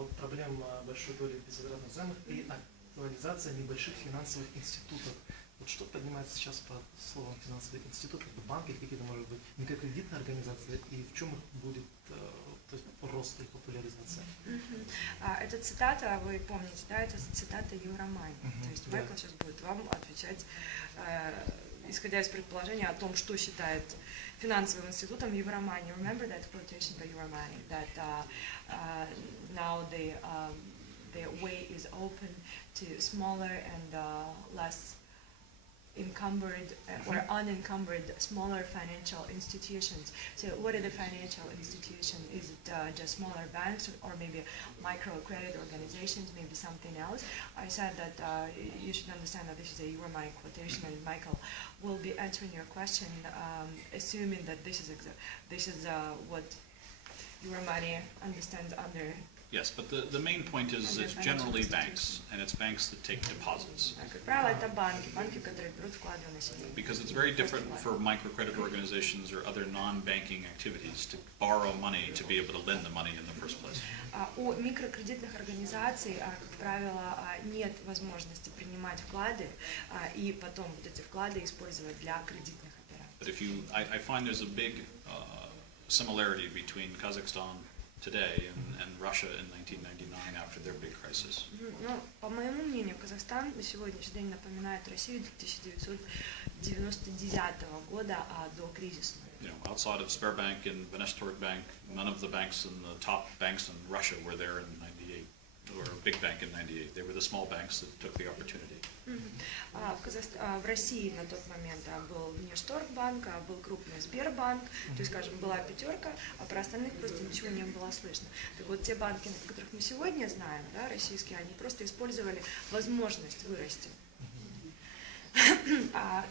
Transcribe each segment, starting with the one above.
вот проблема большой доли безвозвратных займов и актуализация небольших финансовых институтов. Вот что поднимается сейчас под словом финансовый институт, это банки или какие-то, может быть, микрокредитные организации, и в чем их будет то есть, рост и популяризация? Это цитата, вы помните, да, это цитата Евромани. То есть Майкл сейчас будет вам отвечать, исходя из предположения о том, что считает финансовым институтом Евромани. Remember that quotation by Euromani, that now the way is open to smaller and less encumbered or unencumbered smaller financial institutions. So what are the financial institutions? Is it just smaller banks or maybe microcredit organizations, maybe something else? I said that you should understand that this is a Euromani quotation, and Michael will be answering your question, assuming that this is what Euromani understands under. Yes, but the main point is it's generally banks, and it's banks that take deposits. Как правило, это банки, которые берут вклады у населения. Because it's very different for microcredit organizations or other non-banking activities to borrow money to be able to lend the money in the first place. У микрокредитных организаций, как правило, нет возможности принимать вклады и потом вот эти вклады использовать для кредитных операций. But if you, I find there's a big similarity between Kazakhstan today and Russia in 1999 after their big crisis. Ну, по моему мнению, Казахстан на сегодняшний день напоминает Россию 1999 года до кризисную. You know, outside of Sberbank and Venestork Bank, none of the banks and the top banks in Russia were there in '98, or a big bank in '98. They were the small banks that took the opportunity. В России на тот момент был Внешторгбанк, был крупный Сбербанк, то есть, скажем, была пятерка, а про остальных просто ничего не было слышно. Так вот, те банки, о которых мы сегодня знаем, да, российские, они просто использовали возможность вырасти.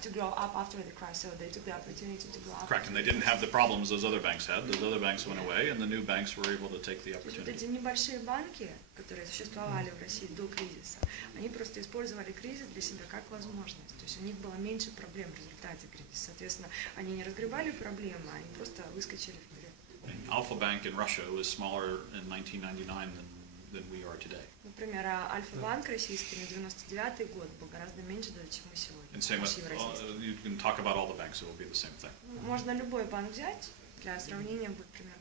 To grow up after the crisis, so they took the opportunity to grow up. Correct, and they didn't have the problems those other banks had. Those other banks went away, and the new banks were able to take the opportunity. Эти небольшие банки, которые существовали в России до кризиса, они просто использовали кризис для себя как возможность. То есть у них было меньше проблем в результате кризиса. Соответственно, они не разгребали проблемы, они просто выскочили вперед. Alpha Bank in Russia was smaller in 1999 than we are today. Например, Альфа-банк российский на 99-й год был гораздо меньше, чем мы сегодня. And same with, you can talk about all the banks, it will be the same thing. Можно любой банк взять, для сравнения будет примерно